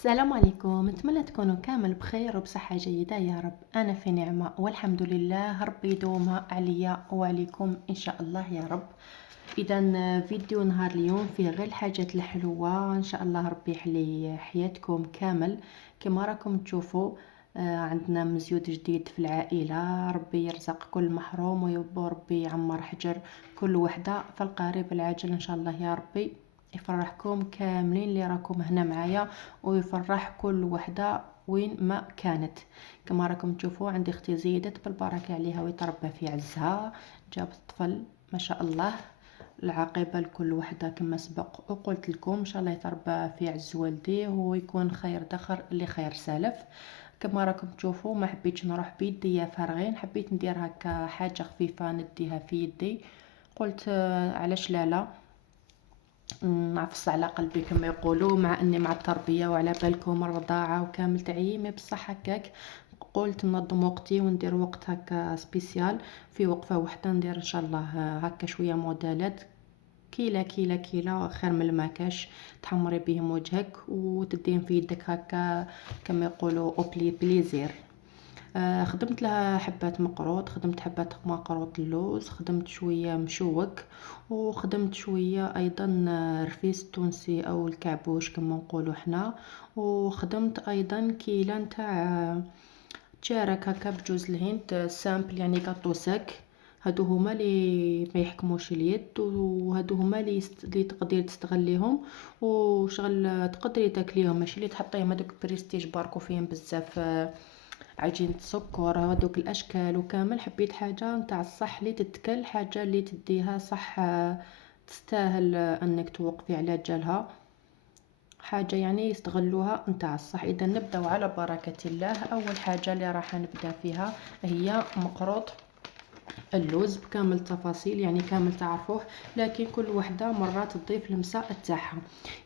السلام عليكم، نتمنى تكونوا كامل بخير وبصحة جيدة يا رب. أنا في نعمة والحمد لله، ربي يدومها عليا وعليكم إن شاء الله يا رب. إذا فيديو نهار اليوم فيه غير الحاجات الحلوة إن شاء الله، ربي يحلي حياتكم كامل. كما راكم تشوفوا عندنا مزيود جديد في العائلة، ربي يرزق كل محروم وربي يعمر حجر كل وحدة في القريب العاجل إن شاء الله يا ربي. يفرحكم كاملين اللي راكم هنا معايا، ويفرح كل وحدة وين ما كانت. كما راكم تشوفوا عندي اختي زيدت بالبركة عليها ويتربى في عزها، جابت طفل ما شاء الله. العاقبة لكل وحدة كما سبق وقلت لكم، ان شاء الله يتربى في عز والديه ويكون خير دخر اللي خير سالف. كما راكم تشوفوا ما حبيتش نروح بيدي فارغين، حبيت ندير هكا حاجة خفيفة نديها في يدي. قلت علاش لا نعفص على قلبي كما يقولوا، مع اني مع التربيه وعلى بالكم الرضاعه وكامل تعييمي، بصح هكاك قلت ننظم وقتي وندير وقت هكا سبيسيال في وقفه واحده، ندير ان شاء الله هكا شويه موديلات كيلا كيلا كيلا خير من الماكاش، تحمري بهم وجهك وتدين في يدك هكا كما يقولوا او بليزير. خدمت لها حبات مقروط، خدمت حبات مقروط اللوز، خدمت شوية مشوك، وخدمت شوية ايضا رفيس تونسي او الكعبوش كما نقولوا حنا، وخدمت ايضا كيلة نتاع تشارك هكا بجوز الهند سامبل يعني كاطو ساك. هادو هما اللي ما يحكموش اليد، وهادو هما اللي تقدري تستغليهم وشغل تقدري تاكليهم، ماشي اللي تحطيهم هادوك بريستيج باركو فيهم بزاف عجينة السكر هذوك الاشكال وكامل. حبيت حاجة نتاع الصح اللي تتكل، حاجة اللي تديها صح تستاهل انك توقفي على جالها، حاجة يعني يستغلوها نتاع الصح. اذا نبداو على بركة الله. اول حاجة اللي راح نبدا فيها هي مقروط اللوز بكامل التفاصيل، يعني كامل تعرفوه، لكن كل وحده مرات تضيف المساء تاعها.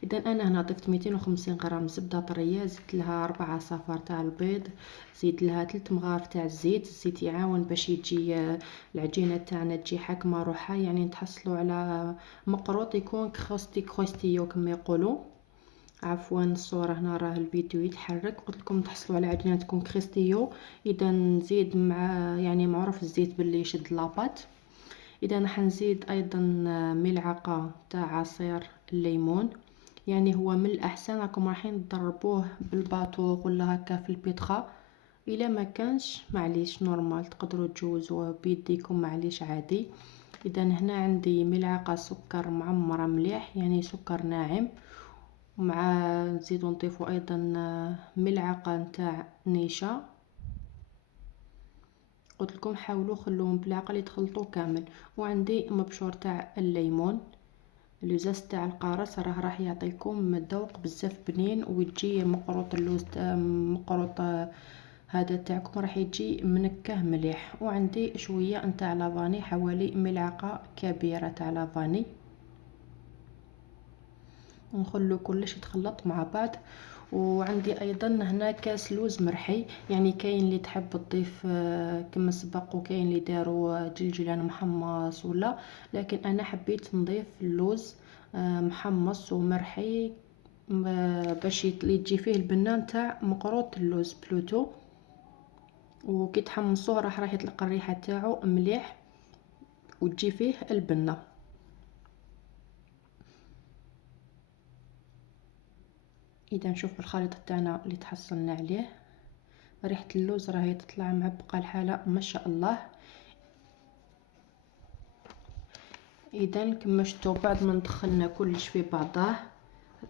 اذا انا هنا ضفت 250 غرام زبده طريه، زدت لها 4 صفار تاع البيض، زيد لها 3 مغارف تاع الزيت. الزيت يعاون باش يجي العجينه تاعنا تجي حاكمه روحها، يعني نتحصلوا على مقروط يكون كروستيو كما يقولوا. عفوا الصورة هنا راه الفيديو يتحرك، قلت لكم تحصلوا على عجينة تكون كريستيو. اذا نزيد مع يعني معروف الزيت باللي يشد لاباط. اذا راح نزيد ايضا ملعقة تاع عصير الليمون، يعني هو من الاحسن راكم رايحين تضربوه بالباطوق ولا هكا في البيتخا، الا ما كانش معليش نورمال تقدروا تجوزوه بيديكم معليش عادي. اذا هنا عندي ملعقة سكر معمرة مليح يعني سكر ناعم، مع نزيدو نضيفو ايضا ملعقة نتاع نشا. قلت لكم حاولوا خلوهم بالعقل يتخلطوا كامل. وعندي مبشور تاع الليمون، اللوزاز تاع القارص راح يعطيكم ذوق بزاف بنين، ويجي مقروط اللوز مقروط هذا تاعكم راح يجي منكه مليح. وعندي شويه نتاع لافاني، حوالي ملعقه كبيره تاع لافاني، ونخلو كلش يتخلط مع بعض. وعندي ايضا هنا كاس لوز مرحي، يعني كاين اللي تحب تضيف كما سبق، وكاين اللي داروا جلجلان محمص ولا، لكن انا حبيت نضيف اللوز محمص ومرحي باش يجي فيه البنه نتاع مقروط اللوز بلوتو. وكي تحمصوه راح يطلق الريحه تاعو مليح وتجي فيه البنه. اذا نشوف الخليط تاعنا اللي تحصلنا عليه، ريحه اللوز راهي تطلع معبقه الحاله ما شاء الله. اذا كما شفتوا بعد ما دخلنا كلش في بعضاه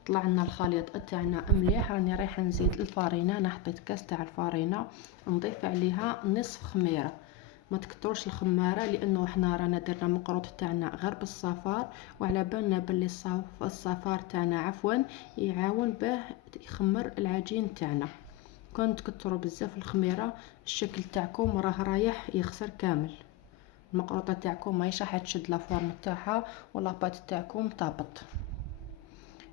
طلع لنا الخليط تاعنا مليح، راني رايحه نزيد الفارينه. انا حطيت كاس تاع الفارينه، نضيف عليها نصف خميره، ما تكتروش الخماره لانه حنا رانا درنا مقروط تاعنا غير بالصفار، وعلى بالنا باللي الصفار تاعنا عفوا يعاون به يخمر العجين تاعنا. كون تكتروا بزاف الخميره الشكل تاعكم راه رايح يخسر كامل، المقروطه تاعكم ماهيش راح تشد لافورم تاعها ولا بات تاعكم طابط.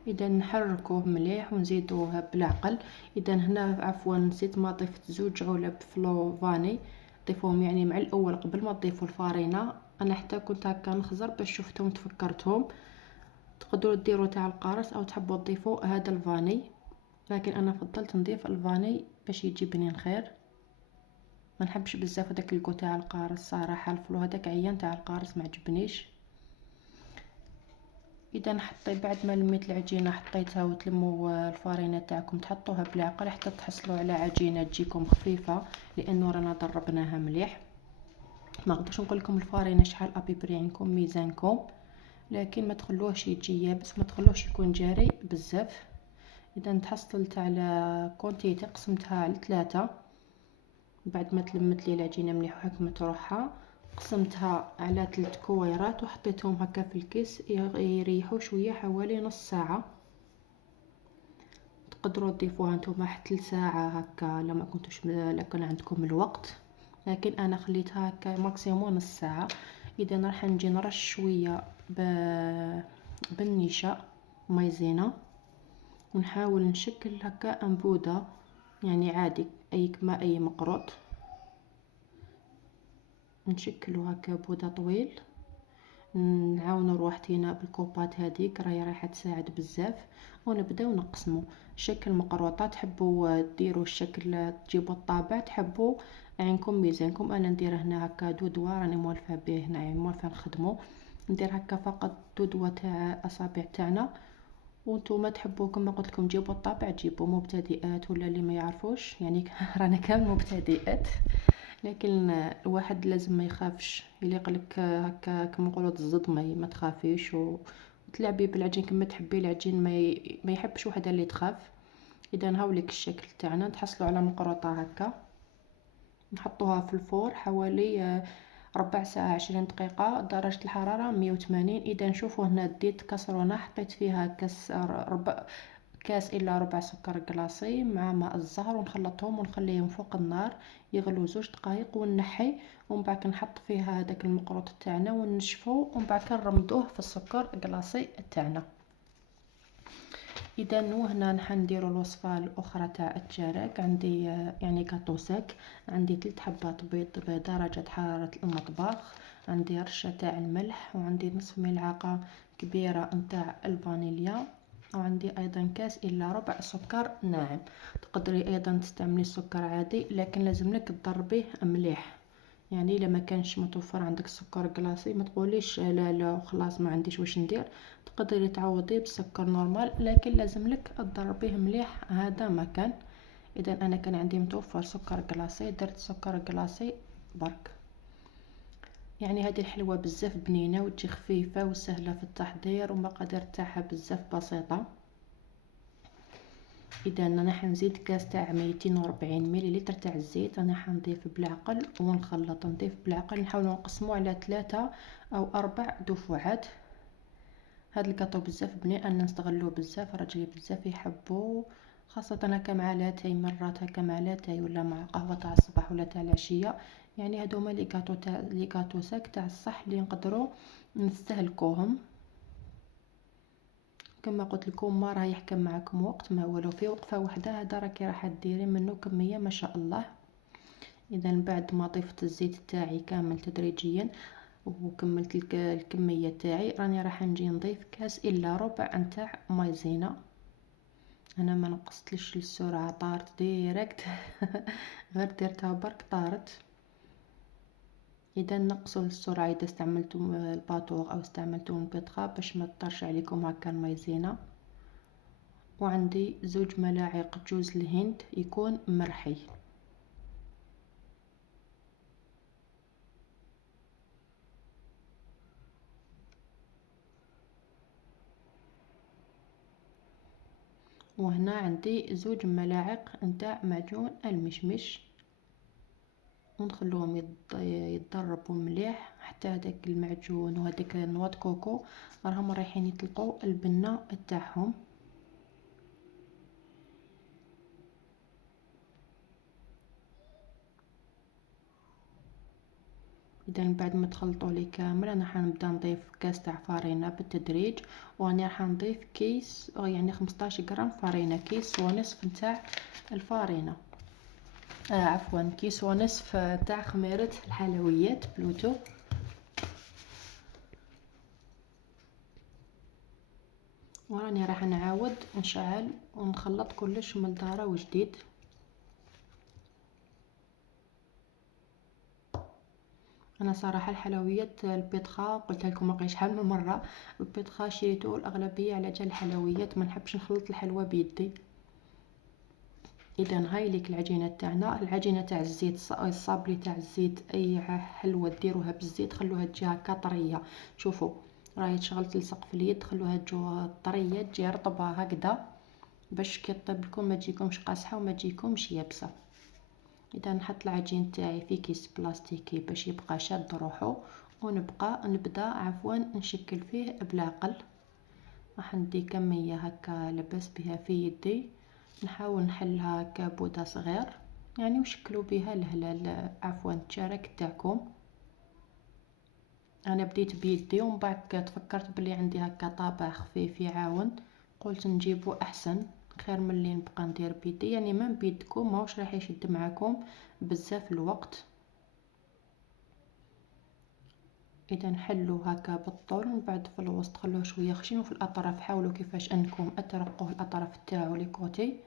اذا نحركوه مليح ونزيدوه بالعقل. اذا هنا عفوا نسيت ما ضفت زوج علب فلو فاني، ضيفوهم يعني مع الاول قبل ما تضيفوا الفارينه. انا حتى كنت هكا نخزر باش شفتهم تفكرتهم. تقدروا ديروا تاع القارص او تحبوا تضيفوا هذا الفاني. لكن انا فضلت نضيف الفاني باش يجي بنين خير. ما نحبش بزاف هذاك الكو تاع القارص صراحه، الفلو هذاك عيان تاع القارص ما عجبنيش. اذا حطيت بعد ما لميت العجينه حطيتها، وتلموا الفارينه تاعكم تحطوها بالعقل حتى تحصلوا على عجينه تجيكم خفيفه، لانه رانا ضربناها مليح. ما نقدرش نقول لكم الفارينه شحال ابيبري عندكم ميزانكم، لكن ما تخلوهش يجي يابس، ما تخلوهش يكون جاري بزاف. اذا تحصلت على كونتيتي قسمتها على 3. بعد ما تلمت لي العجينه مليح وحكمت روحها، قسمتها على 3 كويرات وحطيتهم هكا في الكيس يريحوا شويه حوالي نص ساعه. تقدروا تضيفوها نتوما حتى لساعه هكا لما كنتوش لكن عندكم الوقت، لكن انا خليتها هكا ماكسيموم نص ساعه. اذا راح نجي نرش شويه بالنشا مايزينا، ونحاول نشكل هكا انبوده، يعني عادي اي كما اي مقروط، نشكلو هكا بوده طويل. نعاونوا روحتينا بالكوبات هذيك رايحه تساعد بزاف، ونبداو نقسمو شكل مقروطات. تحبوا ديروا الشكل تجيبوا الطابع تحبوا عينكم ميزانكم. انا ندير هنا هكا دودوه راني موالفه به هنا، يعني موالفه نخدمو. ندير هكا فقط دودوه تاع اصابع تاعنا، وانتم تحبوا كما قلت لكم جيبوا الطابع جيبوا مبتدئات ولا اللي ما يعرفوش يعني رانا كامل مبتدئات. لكن الواحد لازم ما يخافش، يليقلك هكا كما نقولوا الصدمه ما تخافيش وتلعبي بالعجين كما تحبي. العجين ما يحبش وحده اللي تخاف. اذا هاوليك الشكل تاعنا، تحصلوا على مقروطه هكا، نحطوها في الفور حوالي ربع ساعة 20 دقيقة، درجة الحرارة 180. إذا نشوفوا هنا ديت كسرونة حطيت فيها كاس إلا ربع سكر كلاصي مع ماء الزهر، ونخلطهم ونخليهم فوق النار يغلو 2 دقائق ونحي. ومن بعد نحط فيها هذاك المقروط تاعنا ونشفو، ومن بعد نرمدوه في السكر كلاصي تاعنا. اذا وهنا نديروا الوصفه الاخرى تاع التشارك. عندي يعني كاطو ساك، عندي 3 حبات بيض بدرجه حراره المطبخ، عندي رشه تاع الملح، وعندي نصف ملعقه كبيره نتاع الفانيليا، وعندي ايضا كاس الا ربع سكر ناعم. تقدري ايضا تستعملي السكر عادي، لكن لازم لك تضربيه مليح. يعني الا ما كانش متوفر عندك السكر كلاصي ما تقوليش لا لا خلاص ما عنديش واش ندير، تقدري تعوضيه بسكر نورمال، لكن لازم لك تضربيه مليح هذا ما كان. اذا انا كان عندي متوفر سكر كلاصي درت سكر كلاصي برك. يعني هذه الحلوه بزاف بنينه وتجي خفيفه وسهله في التحضير، ومقادير تاعها بزاف بسيطه. اذا انا حنزيد كاس تاع 240 مليلتر تاع الزيت، انا حنضيف بالعقل ونخلط، نضيف بالعقل، نحاول نقسمه على 3 أو 4 دفعات. هاد الكاطو بزاف بنين، انا نستغلوه بزاف، راجلي بزاف يحبوه، خاصه هكا مع لاتاي، مرات هكا مع لاتاي ولا مع قهوه تاع الصباح ولا تاع العشيه. يعني هادو هما لي كاطو ساك تاع الصح اللي نقدروا نستهلكوهم. كما قلت لكم ما راح يحكم معكم وقت، ما ولو في وقفه واحده هذا راكي راح ديري منه كميه ما شاء الله. اذا بعد ما ضفت الزيت تاعي كامل تدريجيا وكملت الكميه تاعي، راني راح نجي نضيف كاس الا ربع نتاع مايزينا. انا ما نقصتلش السرعه، طارت ديريكت غير درتها برك طارت. اذا نقصوا السرعه اذا استعملتم الباطوغ او استعملتم البيتخا باش ما تطرش عليكم هكا المايزينا. وعندي 2 ملاعق جوز الهند يكون مرحي. وهنا عندي 2 ملاعق نتاع معجون المشمش، ونخلوهم يتضربوا مليح حتى هذاك المعجون وهذيك نواد كوكو راهم رايحين يطلقوا البنه تاعهم. اذا بعد ما تخلطوا لي كامل انا حنبدا نضيف كاس تاع فارينه بالتدريج، وانا راح نضيف كيس يعني 15 غرام فارينه، كيس ونصف نتاع الفارينه، عفوا كيس ونصف تاع خميره الحلويات بلوتو. وراني راح نعاود نشعل ونخلط كلش من دارة وجديد. انا صراحه الحلويات البيتخا قلت لكم واقيلا شحال من مره، البيتخا شريته الاغلبيه على جال الحلويات، ما نحبش نخلط الحلوى بيدي. اذا هاي ليك العجينه تاعنا، العجينه تاع الزيت الصابلي تاع الزيت، اي حلوه ديروها بالزيت خلوها تجي هكا طريه. شوفوا راهي تشغل تلصق في اليد، خلوها تجو طريه تجي رطبه هكذا باش كي طيب لكم ما تجيكمش قاصحه وما تجيكمش يابسه. اذا نحط العجين تاعي في كيس بلاستيكي باش يبقى شاد روحو، نبدا نشكل فيه بالعقل. راح ندي كميه هكا لبس بها في يدي، نحاول نحلها هكا بودا صغير يعني وشكلوا بها الهلال التشارك تاعكم. انا بديت بيدي ومن بعد تفكرت بلي عندي هكا طابع خفيف يعاون، قلت نجيبو احسن خير من اللي نبقى ندير بيدي، يعني من بيدكم ماهوش راح يشد معاكم بزاف الوقت. اذا نحلو هكا بالطول، من بعد في الوسط خلوه شويه خشين، وفي الاطراف حاولوا كيفاش انكم ترقوه الاطراف تاعو لي كوتي.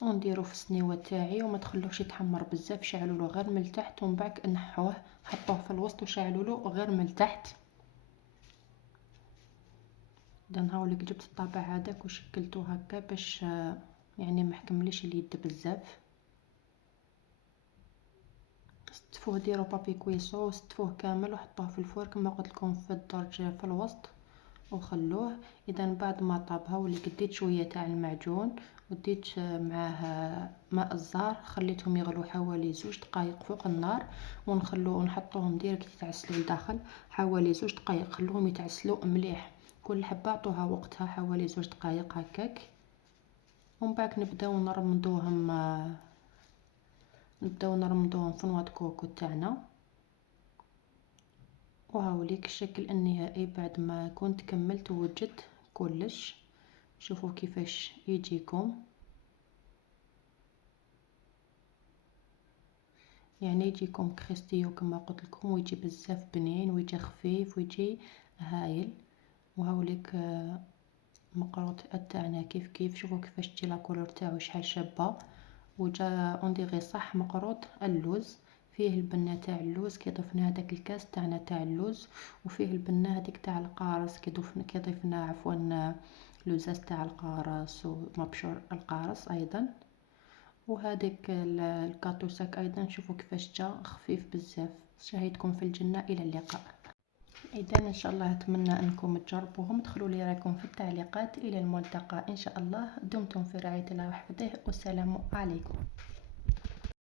ونديرو في السنيوه تاعي وما تخلوش يتحمر بزاف، شعلوا له غير من التحت ومن بعد نحوه حطوه في الوسط وشعلوا له غير من التحت. اذا هاوليك جبت الطابع هذاك وشكلته هكا باش يعني ما حكمليش اليد بزاف. ستفوه ديروا بابي كويسو ستفوه كامل وحطوه في الفور كما قلت لكم في الدرج في الوسط وخلوه. اذا بعد ما طاب هاوليك ديت شويه تاع المعجون وديت معاه ماء الزهر، خليتهم يغلو حوالي 2 دقائق فوق النار، ونخلوه ونحطوهم ديريكت يتعسلوا لداخل حوالي 2 دقائق، خلوهم يتعسلوا مليح. كل حبه عطوها وقتها حوالي 2 دقائق هكاك، ومن بعد نبداو نرمضوهم في نواه كوكو تاعنا. وهاوليك الشكل النهائي بعد ما كنت كملت ووجدت كلش. شوفوا كيفاش يجيكم، يعني يجيكم كريستيو كما قلت لكم، ويجي بزاف بنين ويجي خفيف ويجي هايل. وهاوليك مقروط تاعنا كيف شوفوا كيفاش تجي لا كولور تاعو شحال شابه، وجا انديغي صح مقروط اللوز، فيه البنه تاع اللوز كي ضفنا هذاك الكاس تاعنا تاع اللوز، وفيه البنه هذيك تاع القارص كي ضفنا لوزاز تاع القارص ومبشور القارص ايضا. وهذيك الكاتوساك ايضا شوفوا كيفاش جا خفيف بزاف. شاهدكم في الجنه، الى اللقاء. اذا ان شاء الله اتمنى انكم تجربوهم، ادخلوا لي رايكم في التعليقات. الى الملتقى ان شاء الله، دمتم في رعايه الله وحفظه، والسلام عليكم.